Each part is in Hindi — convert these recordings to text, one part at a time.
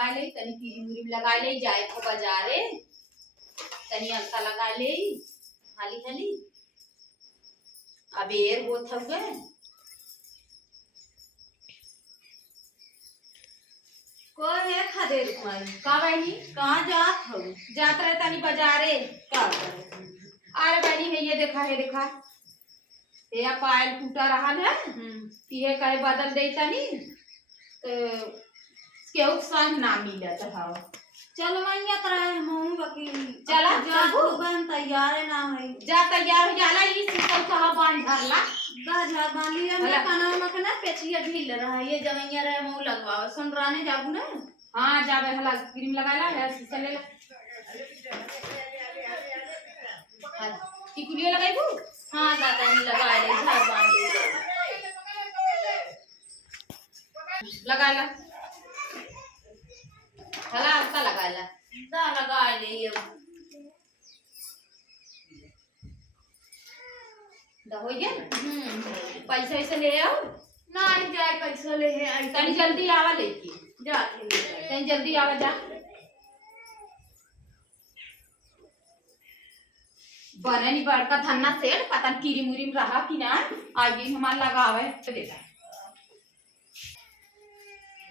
लगा ले, तनी क्रीम व्रीम लगा ले, जाए तो बाजारे तनी अलता लगा ले हाली हाली। अबेर बोथ हुए को है खदेर कुमारी का बहनी कहाँ जात हो? जात रहे तनी बाजारे का करे? अरे बहनी है ये देखा है देखा ये पायल टूटा रहा है ये कहे बदल दे तनी तो केहू संग ना मिलत हां। चल मैया तरह हम बाकी चला जाबन तैयार ना है जा तैयार हो जाला ई सीतल कहां बांध धरला गाजा बांधिया में खाना मखना पेचिया ढील रहा है ये जवैया रहे मुंह लगवाओ सुनराने जाबू ना। हां जाबे हला क्रीम लगाला है शीशा ले ला टिकुलिया लगाइबू। हां दादा ने लगा ले घर बांध लगा ला हला अलता लगा ला दा लगा ले ये दा हो गया। पैसा ऐसे ले आओ ना जाए पैसा ले है तनी जल्दी आवा लेके जा तनी जल्दी आवा जा बननी बड़का धन्ना सेठ पता कीरी मुरीम रहा कि ना आगे हमार लगावे तो देखा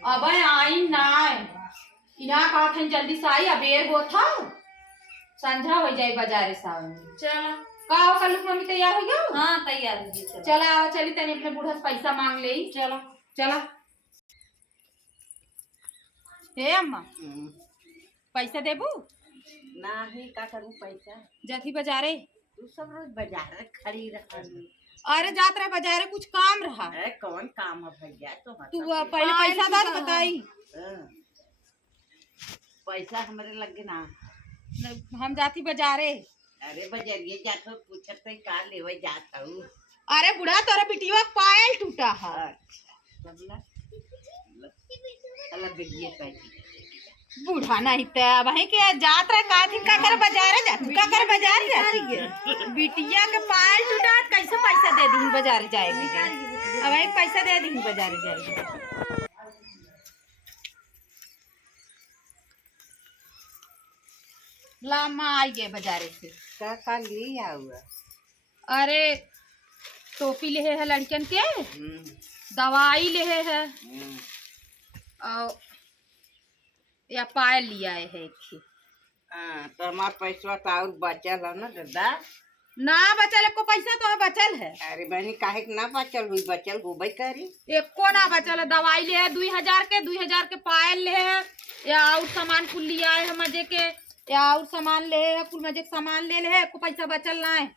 अब आई ना इना कहा था जल्दी से आई अबेर गो था संध्या हो जाए बाजारे सावन चलो का हो कल मम्मी तैयार हो गया। हां तैयार हो गई चला आवा चली तनी अपने बूढ़ा से पैसा मांग ले चलो चला हे अम्मा पैसा देबू ना ही का करूं पैसा जथी बाजारे तू सब रोज बाजार खड़ी रहनी। अरे जात रहे बाजारे कुछ काम रहा अरे कौन काम है भैया तो तू पहले पैसा दे बताई पैसा हमारे लगे ना हम जाती बाजारे। अरे बजरिए जात हो पूछत है का लेवे जात हूं। अरे बुढ़ा तोरा बिटिया पायल टूटा है अच्छा अल्लाह बिटिया पैसे बूढ़ा नहीं तो वही के जात रहे का थी का कर बाजारे जाती का कर बाजार जाती है बिटिया के पायल टूटा कैसे पैसा दे दी बाजार जाएगी अब एक पैसा दे दी बाजार जाएगी। लामा आई गए बाजारे से का ले आऊआ। अरे टोपी ले है लड़कन के दवाई ले है और या पायल लिया है एक तो हमार पैसा तो और बचल है ना दादा ना बचल को पैसा तो बचल है। अरे बहनी काहे ना बचल हुई बचल हो भाई करी एको ना बचल है दवाई ले है 2000 के पायल ले है या और सामान कुल लिया है मजे के या और सामान ले है कुल मजे के सामान ले है को पैसा बचल ना है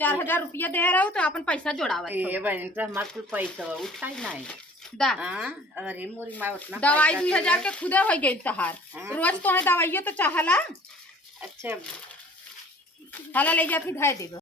4000 रुपया दे रहा हूँ तो अपन पैसा जोड़ावा ये बहन तो हमार कुल पैसा उठाई नहीं दा अरे मोरी माँ उतना दवाई 2000 के खुदे हो गई तहार रोज तो है दवाइयो तो चाहला अच्छा हाला ले जाती धाय देगा।